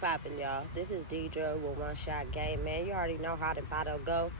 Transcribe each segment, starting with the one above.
poppin', y'all? This is Deidre with One Shot Game, man. You already know how the battle go.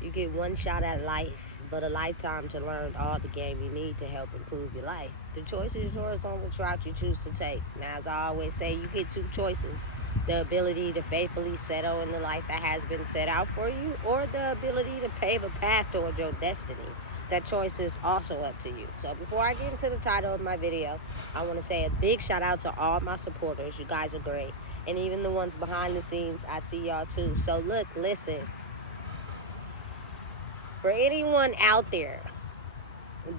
You get one shot at life, but a lifetime to learn all the game you need to help improve your life. The choice is yours on which route you choose to take. Now, as I always say, you get two choices. The ability to faithfully settle in the life that has been set out for you, or the ability to pave a path towards your destiny. That choice is also up to you. So before I get into the title of my video, I want to say a big shout out to all my supporters. You guys are great. And even the ones behind the scenes, I see y'all too. So look, listen. For anyone out there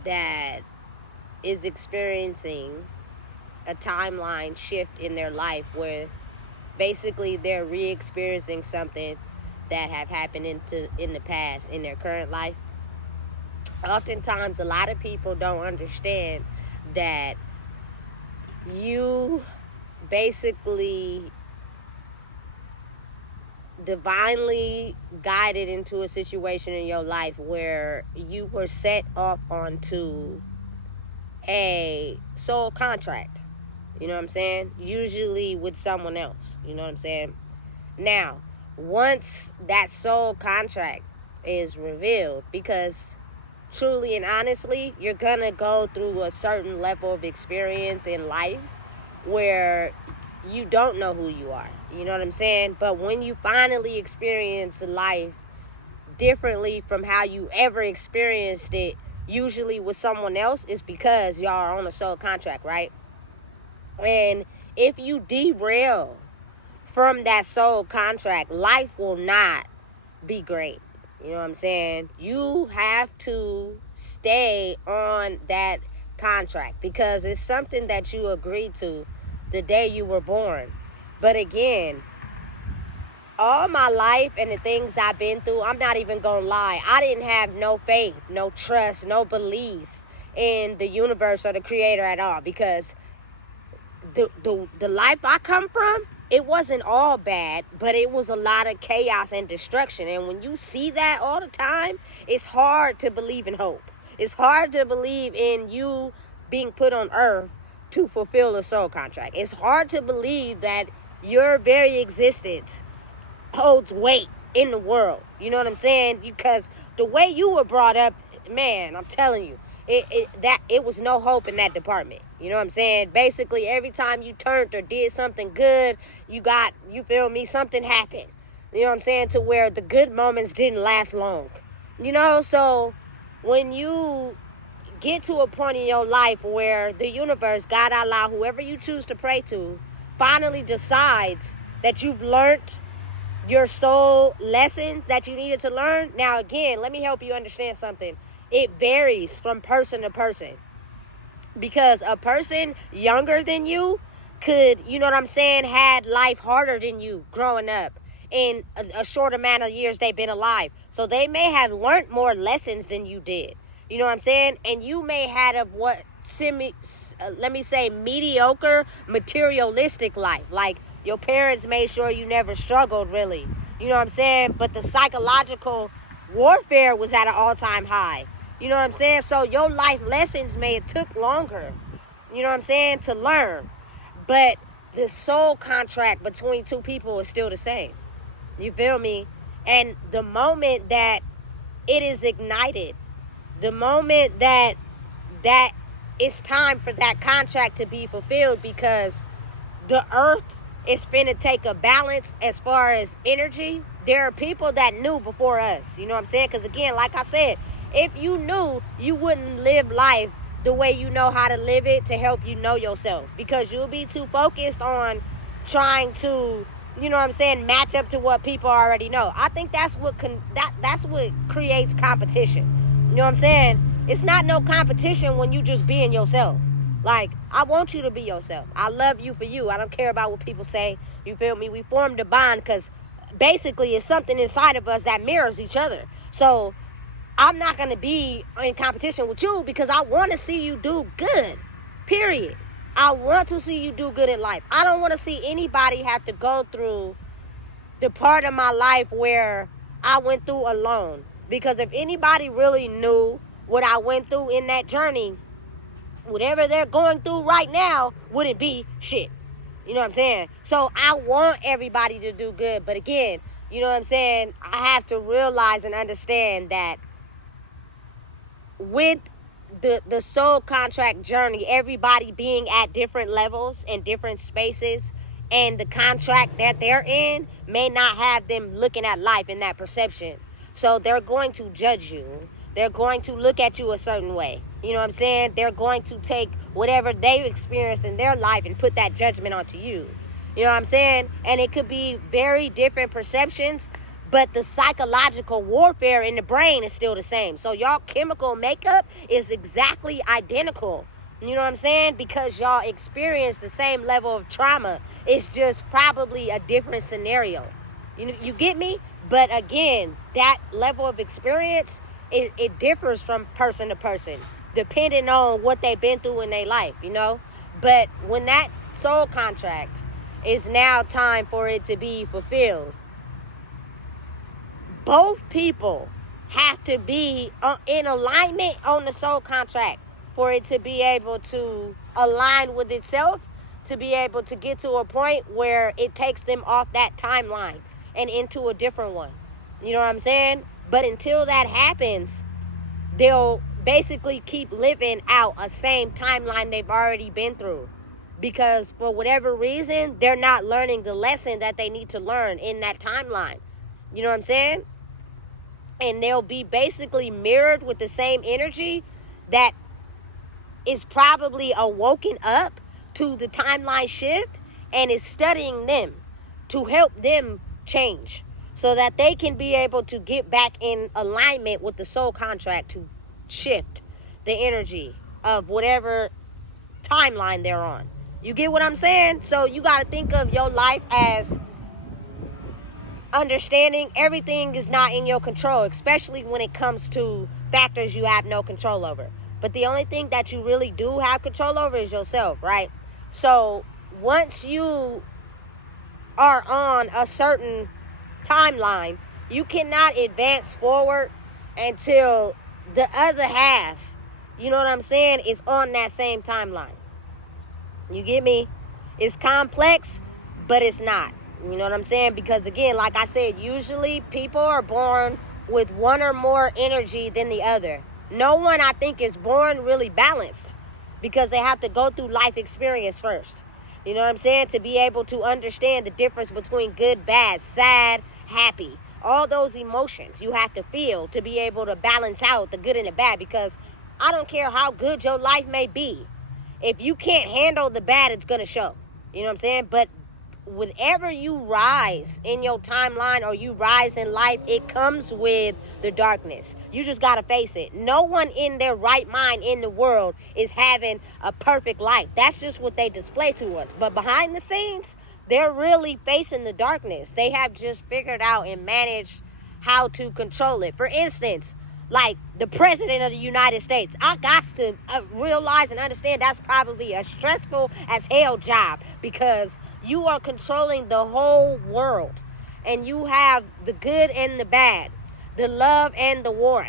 that is experiencing a timeline shift in their life where basically they're re-experiencing something that have happened in the past in their current life, oftentimes a lot of people don't understand that you basically divinely guided into a situation in your life where you were set off onto a soul contract. You know what I'm saying? Usually with someone else. You know what I'm saying? Now, once that soul contract is revealed, because truly and honestly, you're gonna go through a certain level of experience in life where you don't know who you are. You know what I'm saying? But when you finally experience life differently from how you ever experienced it, usually with someone else, it's because y'all are on a soul contract, right? And if you derail from that soul contract, life will not be great. You know what I'm saying? You have to stay on that contract because it's something that you agreed to the day you were born. But again, all my life and the things I've been through, I'm not even gonna lie, I didn't have no faith, no trust, no belief in the universe or the creator at all, because the life I come from, it wasn't all bad, but it was a lot of chaos and destruction. And when you see that all the time, it's hard to believe in hope. It's hard to believe in you being put on earth to fulfill a soul contract. It's hard to believe that your very existence holds weight in the world. You know what I'm saying? Because the way you were brought up, man, I'm telling you, it was no hope in that department. You know what I'm saying? Basically, every time you turned or did something good, you feel me, something happened. You know what I'm saying? To where the good moments didn't last long. You know, so when you get to a point in your life where the universe, God, Allah, whoever you choose to pray to, finally decides that you've learned your soul lessons that you needed to learn. Now, again, let me help you understand something. It varies from person to person, because a person younger than you could, you know what I'm saying, had life harder than you growing up in a short amount of years they've been alive. So they may have learned more lessons than you did. You know what I'm saying? And you may have mediocre materialistic life. Like your parents made sure you never struggled really. You know what I'm saying? But the psychological warfare was at an all-time high. You know what I'm saying? So your life lessons may have took longer, you know what I'm saying, to learn. But the soul contract between two people is still the same. You feel me? And the moment that it is ignited, the moment that it's time for that contract to be fulfilled, because the earth is finna take a balance as far as energy. There are people that knew before us, you know what I'm saying? Because again, like I said, if you knew, you wouldn't live life the way you know how to live it to help you know yourself, because you'll be too focused on trying to, you know what I'm saying, match up to what people already know. I think that's what creates competition. You know what I'm saying? It's not no competition when you just being yourself. Like, I want you to be yourself. I love you for you. I don't care about what people say. You feel me? We formed a bond because basically it's something inside of us that mirrors each other. So I'm not going to be in competition with you because I want to see you do good, period. I want to see you do good in life. I don't want to see anybody have to go through the part of my life where I went through alone. Because if anybody really knew what I went through in that journey, whatever they're going through right now wouldn't be shit. You know what I'm saying? So I want everybody to do good. But again, you know what I'm saying? I have to realize and understand that with the soul contract journey, everybody being at different levels and different spaces, and the contract that they're in may not have them looking at life in that perception. So they're going to judge you. They're going to look at you a certain way. You know what I'm saying? They're going to take whatever they've experienced in their life and put that judgment onto you. You know what I'm saying? And it could be very different perceptions, but the psychological warfare in the brain is still the same. So y'all chemical makeup is exactly identical. You know what I'm saying? Because y'all experience the same level of trauma. It's just probably a different scenario. You get me? But again, that level of experience, it differs from person to person, depending on what they've been through in their life, you know? But when that soul contract is now time for it to be fulfilled, both people have to be in alignment on the soul contract for it to be able to align with itself, to be able to get to a point where it takes them off that timeline and into a different one. You know what I'm saying? But until that happens, they'll basically keep living out a same timeline they've already been through. Because for whatever reason, they're not learning the lesson that they need to learn in that timeline. You know what I'm saying? And they'll be basically mirrored with the same energy that is probably awoken up to the timeline shift and is studying them to help them change so that they can be able to get back in alignment with the soul contract to shift the energy of whatever timeline they're on. You get what I'm saying? So you got to think of your life as understanding everything is not in your control, especially when it comes to factors you have no control over. But the only thing that you really do have control over is yourself, right? So once you are on a certain timeline, you cannot advance forward until the other half, you know what I'm saying, is on that same timeline. You get me? It's complex, but it's not. You know what I'm saying? Because again, like I said, usually people are born with one or more energy than the other. No one, I think, is born really balanced because they have to go through life experience first. You know what I'm saying? To be able to understand the difference between good, bad, sad, happy. All those emotions you have to feel to be able to balance out the good and the bad, because I don't care how good your life may be. If you can't handle the bad, it's going to show. You know what I'm saying? But whenever you rise in your timeline or you rise in life, it comes with the darkness. You just got to face it. No one in their right mind in the world is having a perfect life. That's just what they display to us. But behind the scenes, they're really facing the darkness. They have just figured out and managed how to control it. For instance, like the president of the United States, I got to realize and understand that's probably a stressful as hell job, because you are controlling the whole world and you have the good and the bad, the love and the war.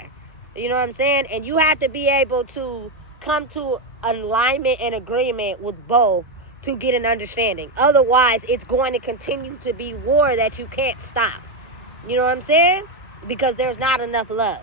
You know what I'm saying? And you have to be able to come to alignment and agreement with both to get an understanding. Otherwise, it's going to continue to be war that you can't stop. You know what I'm saying? Because there's not enough love.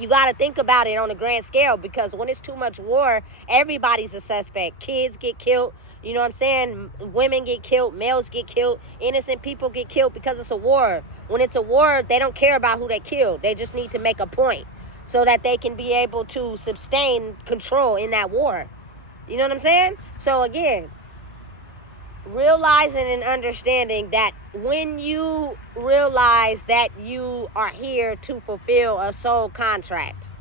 You got to think about it on a grand scale, because when it's too much war, everybody's a suspect. Kids get killed. You know what I'm saying? Women get killed. Males get killed. Innocent people get killed because it's a war. When it's a war, they don't care about who they killed. They just need to make a point so that they can be able to sustain control in that war. You know what I'm saying? So again, realizing and understanding that when you realize that you are here to fulfill a soul contract,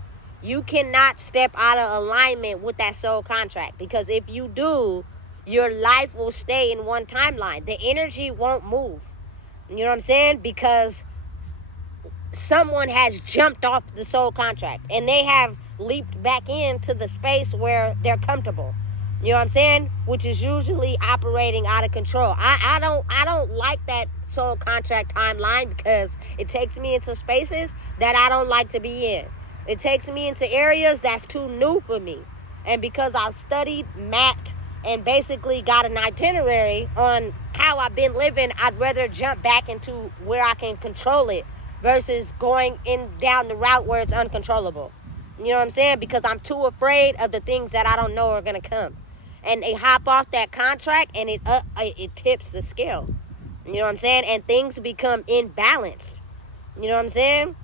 you cannot step out of alignment with that soul contract, because if you do, your life will stay in one timeline. The energy won't move. You know what I'm saying? Because someone has jumped off the soul contract and they have leaped back into the space where they're comfortable. You know what I'm saying? Which is usually operating out of control. I don't like that soul contract timeline, because it takes me into spaces that I don't like to be in. It takes me into areas that's too new for me. And because I've studied, mapped, and basically got an itinerary on how I've been living, I'd rather jump back into where I can control it versus going down the route where it's uncontrollable. You know what I'm saying? Because I'm too afraid of the things that I don't know are going to come. And they hop off that contract and it tips the scale. You know what I'm saying? And things become imbalanced. You know what I'm saying?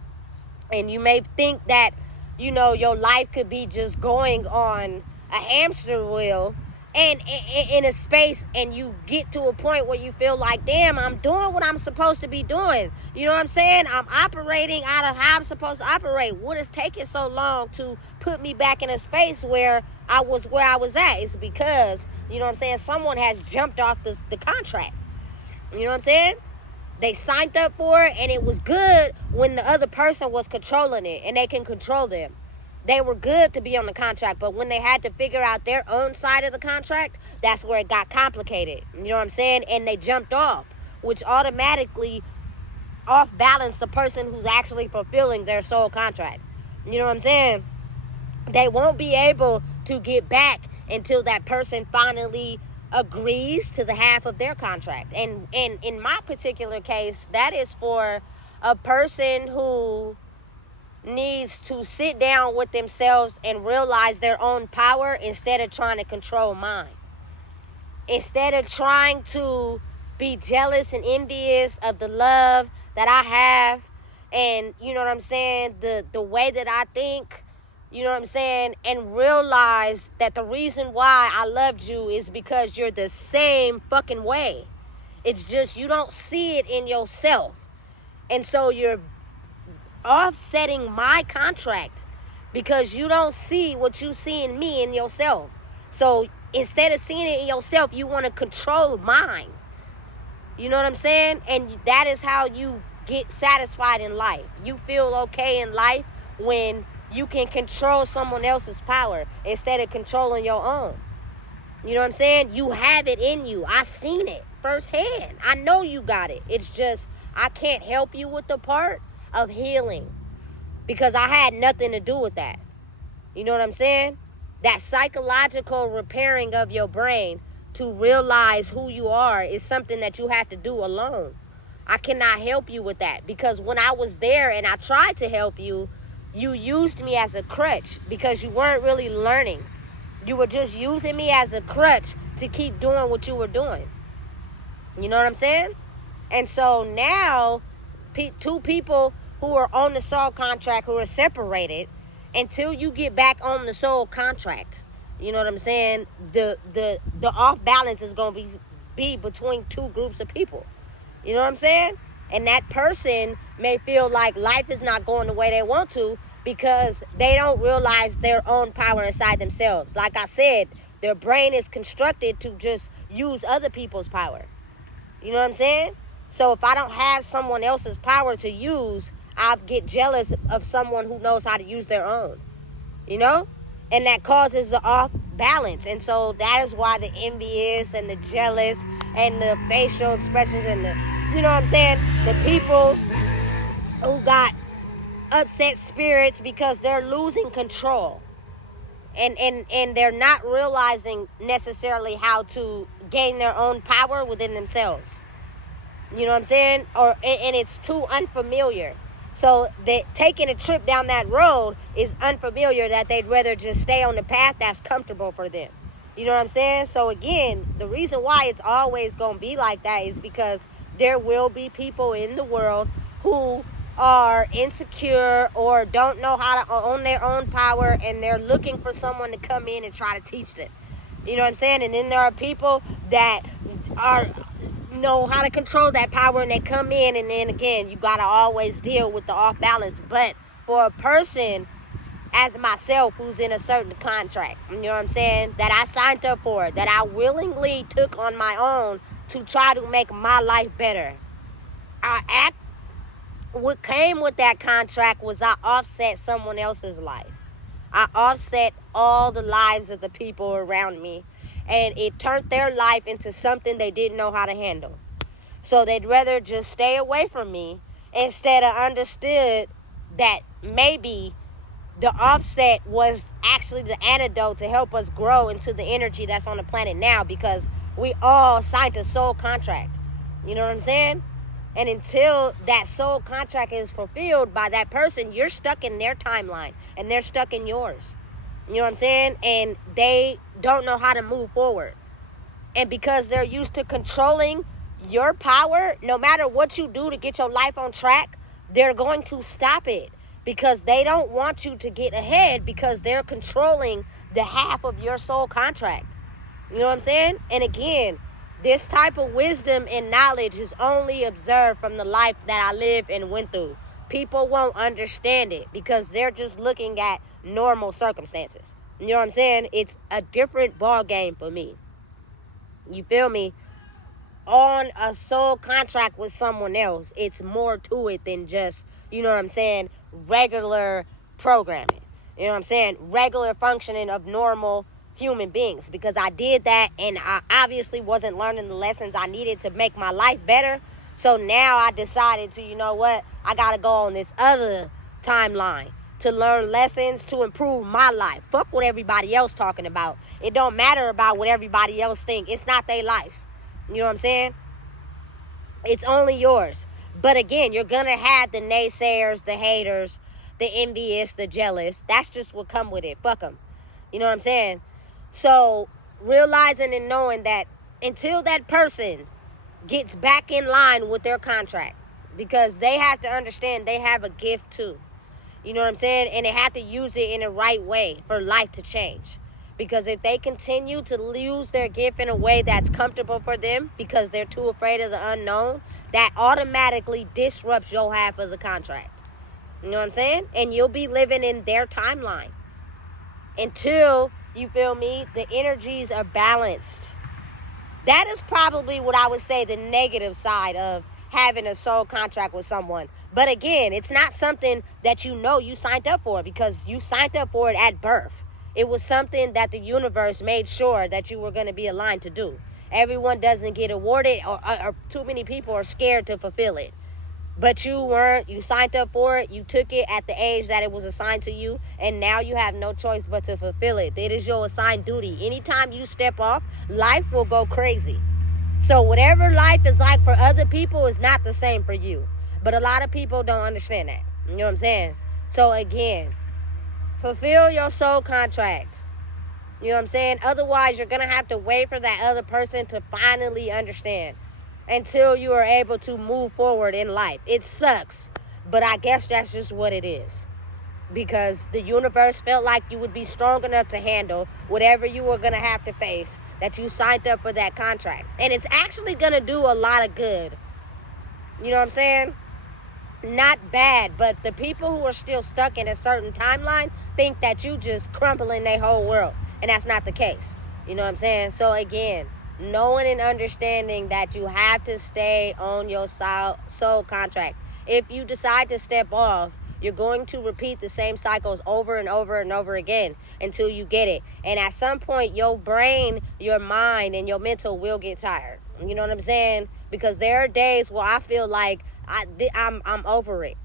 And you may think that, your life could be just going on a hamster wheel and in a space, and you get to a point where you feel like, damn, I'm doing what I'm supposed to be doing. You know what I'm saying? I'm operating out of how I'm supposed to operate. What is taking so long to put me back in a space where I was at? It's because, you know what I'm saying, someone has jumped off the contract. You know what I'm saying? They signed up for it, and it was good when the other person was controlling it, and they can control them. They were good to be on the contract, but when they had to figure out their own side of the contract, that's where it got complicated. You know what I'm saying? And they jumped off, which automatically off-balanced the person who's actually fulfilling their soul contract. You know what I'm saying? They won't be able to get back until that person finally agrees to the half of their contract. And in my particular case, that is for a person who needs to sit down with themselves and realize their own power instead of trying to control mine. Instead of trying to be jealous and envious of the love that I have, and you know what I'm saying, the way that I think, you know what I'm saying, and realize that the reason why I loved you is because you're the same fucking way. It's just you don't see it in yourself. And so you're offsetting my contract because you don't see what you see in me in yourself. So instead of seeing it in yourself, you want to control mine. You know what I'm saying? And that is how you get satisfied in life. You feel okay in life when you can control someone else's power instead of controlling your own. You know what I'm saying? You have it in you. I seen it firsthand. I know you got it. It's just I can't help you with the part of healing because I had nothing to do with that. You know what I'm saying? That psychological repairing of your brain to realize who you are is something that you have to do alone. I cannot help you with that because when I was there and I tried to help you, you used me as a crutch because you weren't really learning. You were just using me as a crutch to keep doing what you were doing. You know what I'm saying? And so now, two people who are on the soul contract who are separated, until you get back on the soul contract, you know what I'm saying, the off balance is going to be between two groups of people. You know what I'm saying? And that person may feel like life is not going the way they want to because they don't realize their own power inside themselves. Like I said, their brain is constructed to just use other people's power. You know what I'm saying? So if I don't have someone else's power to use, I'll get jealous of someone who knows how to use their own. You know? And that causes the off balance. And so that is why the envious and the jealous and the facial expressions and the, you know what I'm saying, the people who got upset spirits because they're losing control. And they're not realizing necessarily how to gain their own power within themselves. You know what I'm saying? And it's too unfamiliar. So that taking a trip down that road is unfamiliar, that they'd rather just stay on the path that's comfortable for them. You know what I'm saying? So again, the reason why it's always going to be like that is because there will be people in the world who are insecure or don't know how to own their own power, and they're looking for someone to come in and try to teach them. You know what I'm saying? And then there are people that know how to control that power, and they come in, and then again, you got to always deal with the off balance. But for a person as myself who's in a certain contract, you know what I'm saying, that I signed up for, that I willingly took on my own to try to make my life better, what came with that contract was I offset someone else's life. I offset all the lives of the people around me, and it turned their life into something they didn't know how to handle. So they'd rather just stay away from me instead of understood that maybe the offset was actually the antidote to help us grow into the energy that's on the planet now, because we all signed a soul contract. You know what I'm saying? And until that soul contract is fulfilled by that person, you're stuck in their timeline and they're stuck in yours. You know what I'm saying? And they don't know how to move forward. And because they're used to controlling your power, no matter what you do to get your life on track, they're going to stop it, because they don't want you to get ahead, because they're controlling the half of your soul contract. You know what I'm saying? And again, this type of wisdom and knowledge is only observed from the life that I lived and went through. People won't understand it because they're just looking at normal circumstances. You know what I'm saying? It's a different ball game for me. You feel me? On a soul contract with someone else, it's more to it than just, you know what I'm saying, regular programming. You know what I'm saying? Regular functioning of normal human beings. Because I did that and I obviously wasn't learning the lessons I needed to make my life better. So now I decided to, you know what, I gotta go on this other timeline to learn lessons to improve my life. Fuck what everybody else talking about. It don't matter about what everybody else think. It's not their life. You know what I'm saying? It's only yours. But again, you're gonna have the naysayers, the haters, the envious, the jealous. That's just what come with it. Fuck them. You know what I'm saying? So realizing and knowing that until that person gets back in line with their contract, because they have to understand they have a gift too. You know what I'm saying? And they have to use it in the right way for life to change. Because if they continue to use their gift in a way that's comfortable for them because they're too afraid of the unknown, that automatically disrupts your half of the contract. You know what I'm saying? And you'll be living in their timeline until, you feel me, the energies are balanced. That is probably what I would say the negative side of having a soul contract with someone. But again, it's not something that you signed up for, because you signed up for it at birth. It was something that the universe made sure that you were going to be aligned to do. Everyone doesn't get awarded, or too many people are scared to fulfill it. But you weren't. You signed up for it. You took it at the age that it was assigned to you. And now you have no choice but to fulfill it. It is your assigned duty. Anytime you step off, life will go crazy. So whatever life is like for other people is not the same for you. But a lot of people don't understand that. You know what I'm saying? So again, fulfill your soul contract. You know what I'm saying? Otherwise, you're going to have to wait for that other person to finally understand until you are able to move forward in life. It sucks, but I guess that's just what it is. Because the universe felt like you would be strong enough to handle whatever you were going to have to face, that you signed up for that contract. And it's actually going to do a lot of good. You know what I'm saying? Not bad, but the people who are still stuck in a certain timeline think that you just crumbling their whole world. And that's not the case. You know what I'm saying? So again, knowing and understanding that you have to stay on your soul contract. If you decide to step off, you're going to repeat the same cycles over and over and over again until you get it. And at some point, your brain, your mind, and your mental will get tired. You know what I'm saying? Because there are days where I feel like I'm over it.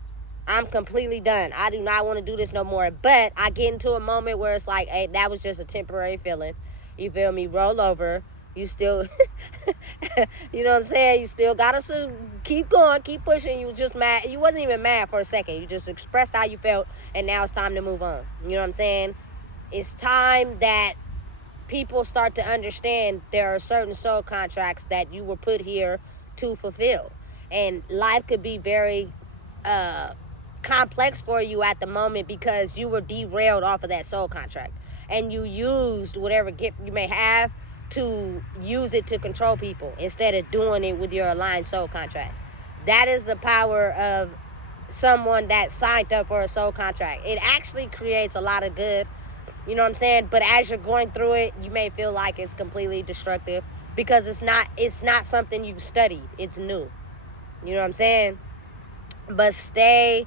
I'm completely done. I do not want to do this no more. But I get into a moment where it's like, hey, that was just a temporary feeling. You feel me? Roll over. You still, you know what I'm saying? You still got to keep going, keep pushing. You just mad. You wasn't even mad for a second. You just expressed how you felt, and now it's time to move on. You know what I'm saying? It's time that people start to understand there are certain soul contracts that you were put here to fulfill. And life could be very complex for you at the moment because you were derailed off of that soul contract. And you used whatever gift you may have to use it to control people instead of doing it with your aligned soul contract. That is the power of someone that signed up for a soul contract. It actually creates a lot of good, you know what I'm saying? But as you're going through it, you may feel like it's completely destructive because it's not something you've studied. It's new. You know what I'm saying? But stay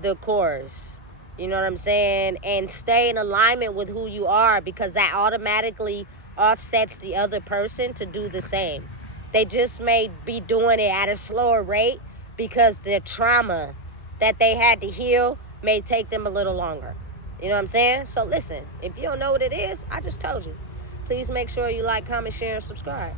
the course. You know what I'm saying? And stay in alignment with who you are, because that automatically offsets the other person to do the same. They just may be doing it at a slower rate because the trauma that they had to heal may take them a little longer. You know what I'm saying? So listen, if you don't know what it is, I just told you. Please make sure you like, comment, share, and subscribe.